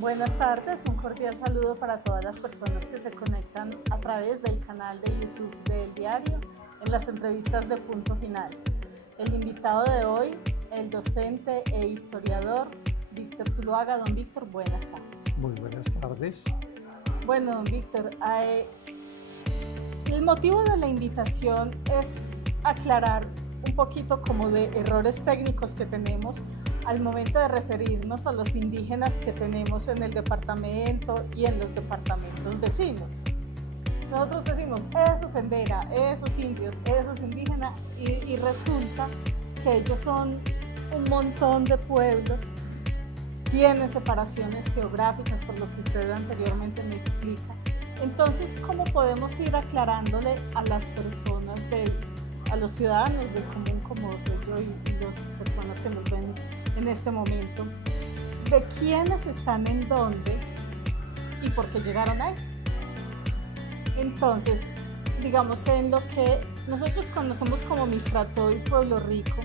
Buenas tardes, un cordial saludo para todas las personas que se conectan a través del canal de YouTube del diario en las entrevistas de Punto Final. El invitado de hoy, el docente e historiador Víctor Zuluaga. Don Víctor, buenas tardes. Muy buenas tardes. Bueno, don Víctor, el motivo de la invitación es aclarar un poquito como de errores técnicos que tenemos al momento de referirnos a los indígenas que tenemos en el departamento y en los departamentos vecinos. Nosotros decimos, esos embera, esos indios, esos indígenas, y resulta que ellos son un montón de pueblos, tienen separaciones geográficas, por lo que usted anteriormente me explica. Entonces, ¿cómo podemos ir aclarándole a las personas, a los ciudadanos del común como soy yo y las personas que nos ven en este momento, de quiénes están en dónde y por qué llegaron ahí? Entonces, digamos, en lo que nosotros conocemos como Mistrató y Pueblo Rico,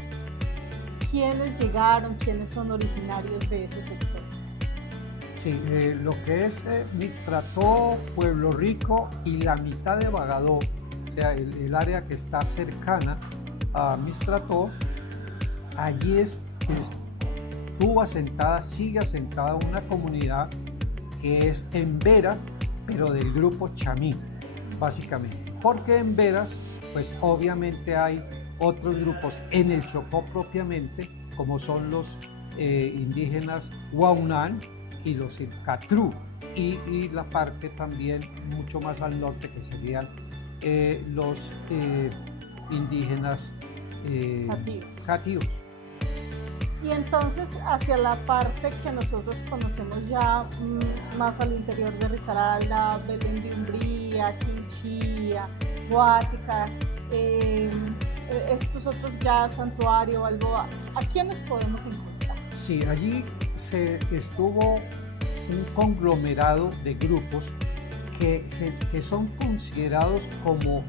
¿quiénes llegaron, quiénes son originarios de ese sector? Sí, lo que es Mistrató, Pueblo Rico y la mitad de Bagadó, o sea, el área que está cercana a Mistrató, allí estuvo asentada, sigue asentada una comunidad que es embera, pero del grupo chamí, básicamente. Porque en veras, pues obviamente hay otros grupos en el Chocó propiamente, como son los indígenas Huaunán y los Catrú, y la parte también mucho más al norte que serían los indígenas cativos. Y entonces hacia la parte que nosotros conocemos ya más al interior de Risaralda, Belén de Umbría, Quinchía, Guática, estos otros ya, Santuario, Balboa, ¿a quiénes podemos encontrar? Sí, allí estuvo un conglomerado de grupos que son considerados como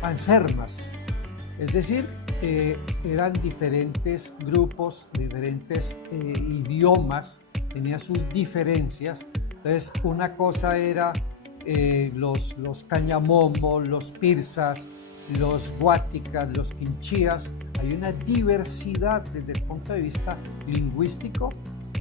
pansermas, es decir, eran diferentes grupos, diferentes idiomas, tenían sus diferencias. Entonces, una cosa era los cañamomos, los pirsas, los guáticas, los quinchías. Hay una diversidad desde el punto de vista lingüístico,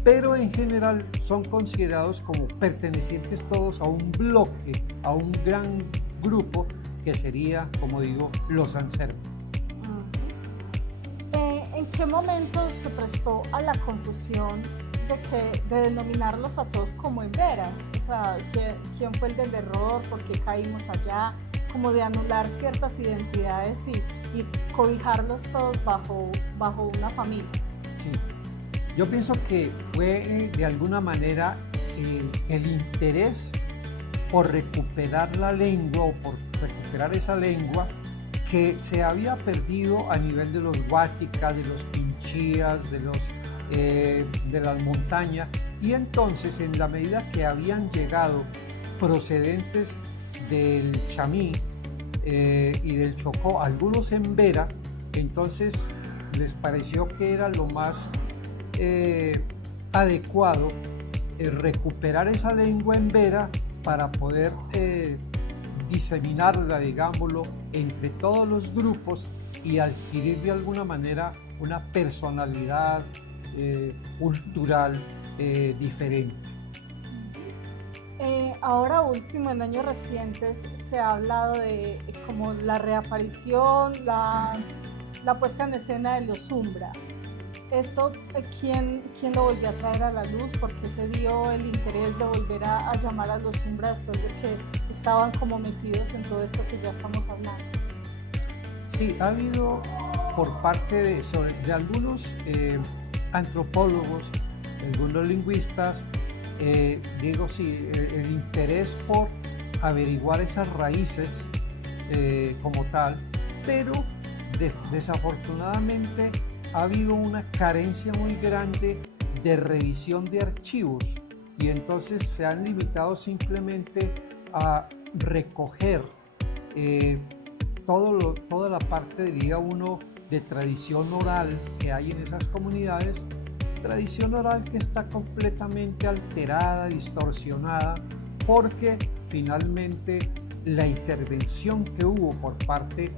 pero en general son considerados como pertenecientes todos a un bloque, a un gran grupo que sería, como digo, los ansermas. ¿En qué momento se prestó a la confusión de denominarlos a todos como embera? O sea, ¿quién fue el del error? ¿Por qué caímos allá? Como de anular ciertas identidades y cobijarlos todos bajo una familia. Sí. Yo pienso que fue de alguna manera el interés por recuperar la lengua o por recuperar esa lengua que se había perdido a nivel de los guáticas, de los quinchías, de las montañas, y entonces en la medida que habían llegado procedentes del chamí y del Chocó, algunos embera, entonces les pareció que era lo más adecuado recuperar esa lengua embera para poder diseminarla, digámoslo, entre todos los grupos y adquirir de alguna manera una personalidad cultural diferente. Ahora último, en años recientes, se ha hablado de como la reaparición, la puesta en escena de los Zumbra. Esto, ¿quién lo volvió a traer a la luz? ¿Por qué se dio el interés de volver a llamar a los Zumbra después de que estaban como metidos en todo esto que ya estamos hablando? Sí, ha habido por parte de algunos antropólogos, algunos lingüistas, el interés por averiguar esas raíces como tal, pero desafortunadamente ha habido una carencia muy grande de revisión de archivos y entonces se han limitado simplemente a recoger toda la parte, diría uno, de tradición oral que hay en esas comunidades tradición oral que está completamente alterada, distorsionada, porque finalmente la intervención que hubo por parte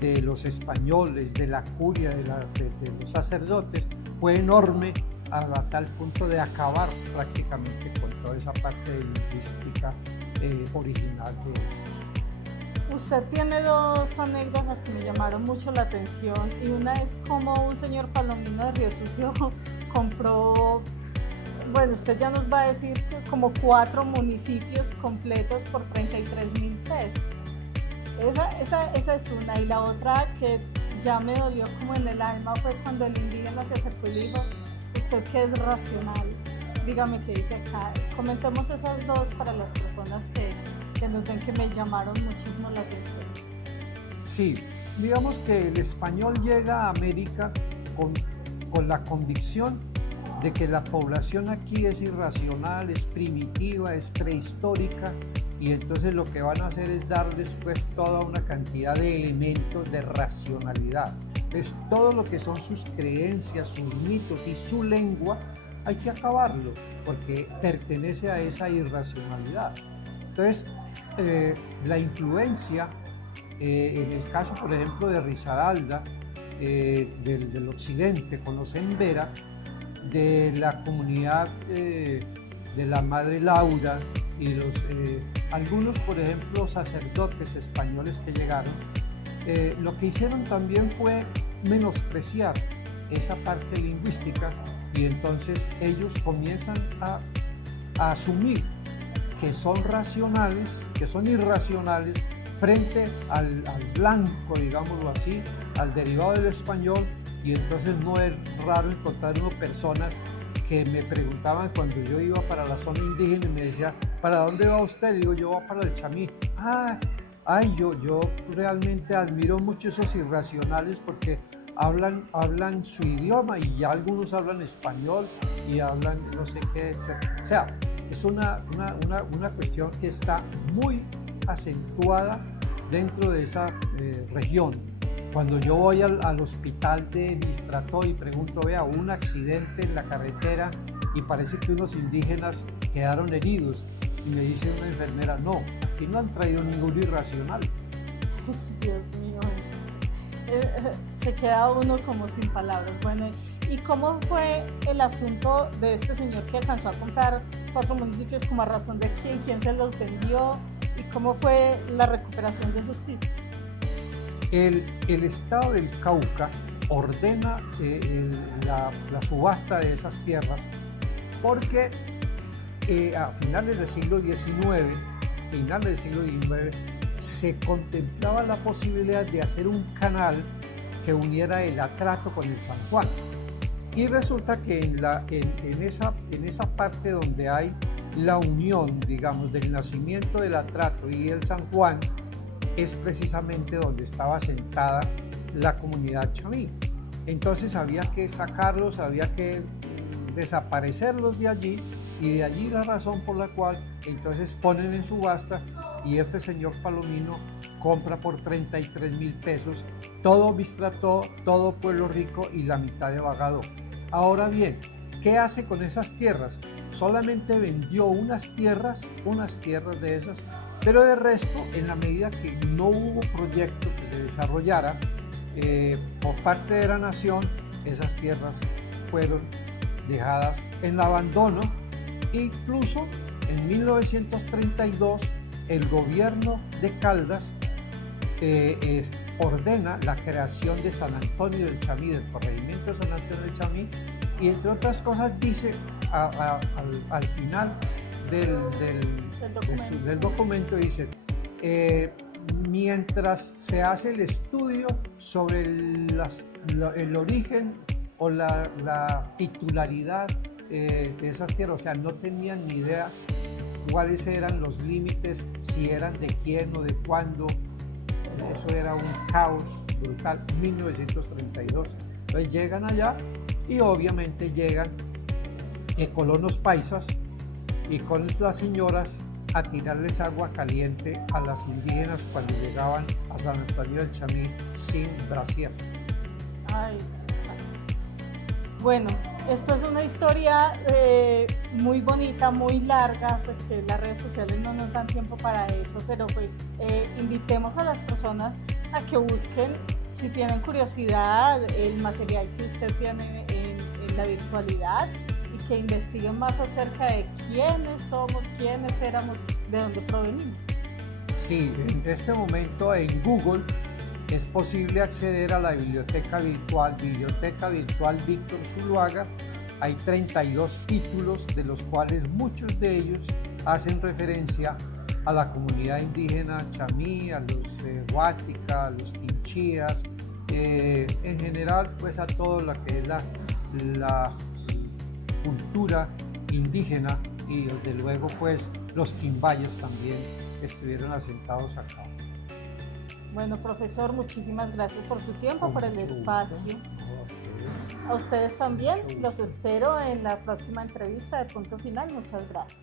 de los españoles, de la curia, de los sacerdotes, fue enorme a tal punto de acabar prácticamente con toda esa parte de lingüística original de ellos. Usted tiene dos anécdotas que me llamaron mucho la atención, y una es como un señor Palomino de Río Sucio compró, bueno, usted ya nos va a decir que como 4 municipios completos por 33.000 pesos. Esa es una. Y la otra que ya me dolió como en el alma fue cuando el indígena se acercó y le dijo: usted que es racional, dígame qué dice acá. Comentemos esas dos para las personas que nos ven, que me llamaron muchísimo la atención. Sí, digamos que el español llega a América con la convicción de que la población aquí es irracional, es primitiva, es prehistórica, y entonces lo que van a hacer es darles pues toda una cantidad de elementos de racionalidad. Entonces todo lo que son sus creencias, sus mitos y su lengua hay que acabarlo, porque pertenece a esa irracionalidad. Entonces la influencia en el caso por ejemplo de Risaralda, del occidente con los Embera, de la comunidad de la Madre Laura y algunos, por ejemplo, sacerdotes españoles que llegaron, lo que hicieron también fue menospreciar esa parte lingüística, y entonces ellos comienzan a asumir que son racionales, que son irracionales frente al blanco, digámoslo así, al derivado del español. Y entonces no es raro encontrar personas que me preguntaban cuando yo iba para la zona indígena y me decía: ¿para dónde va usted? Digo, yo voy para el Chamí. Yo realmente admiro mucho esos irracionales, porque hablan su idioma, y ya algunos hablan español y hablan no sé qué, etc. O sea, es una cuestión que está muy acentuada dentro de esa región. Cuando yo voy al hospital de Mistrató y pregunto: vea, hubo un accidente en la carretera y parece que unos indígenas quedaron heridos, y me dice una enfermera: no, aquí no han traído ningún irracional. Dios mío, se queda uno como sin palabras. Bueno, ¿y cómo fue el asunto de este señor que alcanzó a comprar 4 municipios? ¿Como a razón de quién se los vendió? ¿Y cómo fue la recuperación de esos títulos? El estado del Cauca ordena la subasta de esas tierras, porque a finales del siglo XIX, se contemplaba la posibilidad de hacer un canal que uniera el Atrato con el San Juan. Y resulta que en esa parte donde hay la unión, digamos, del nacimiento del Atrato y el San Juan, es precisamente donde estaba asentada la comunidad chamí. Entonces había que sacarlos, había que desaparecerlos de allí, y de allí la razón por la cual entonces ponen en subasta, y este señor Palomino compra por 33.000 pesos todo Mistrató, todo Pueblo Rico y la mitad de Bagadó. Ahora bien, ¿qué hace con esas tierras? Solamente vendió unas tierras de esas, pero de resto, en la medida que no hubo proyecto que se desarrollara por parte de la nación, esas tierras fueron dejadas en el abandono. Incluso en 1932 el gobierno de Caldas ordena la creación de San Antonio del Chamí, del corregimiento de San Antonio del Chamí, y entre otras cosas dice al final del documento, dice: mientras se hace el estudio sobre el origen o la titularidad de esas tierras, o sea, no tenían ni idea cuáles eran los límites, si eran de quién o de cuándo. Eso era un caos brutal. 1932. Entonces llegan allá, y obviamente llegan colonos paisas y con las señoras a tirarles agua caliente a las indígenas cuando llegaban a San Antonio del Chamí sin brasier. Ay, exacto. Bueno, Esto es una historia muy bonita, muy larga, pues que las redes sociales no nos dan tiempo para eso, pero pues invitemos a las personas a que busquen, si tienen curiosidad, el material que usted tiene en la virtualidad y que investiguen más acerca de quiénes somos, quiénes éramos, de dónde provenimos. Sí, en este momento en Google es posible acceder a la Biblioteca Virtual Víctor Zuluaga. Hay 32 títulos, de los cuales muchos de ellos hacen referencia a la comunidad indígena chamí, a los huática, a los quinchías, en general pues a todo lo que es la cultura indígena, y desde luego pues los quimbayos también estuvieron asentados acá. Bueno, profesor, muchísimas gracias por su tiempo, por el espacio. A ustedes también, los espero en la próxima entrevista de Punto Final. Muchas gracias.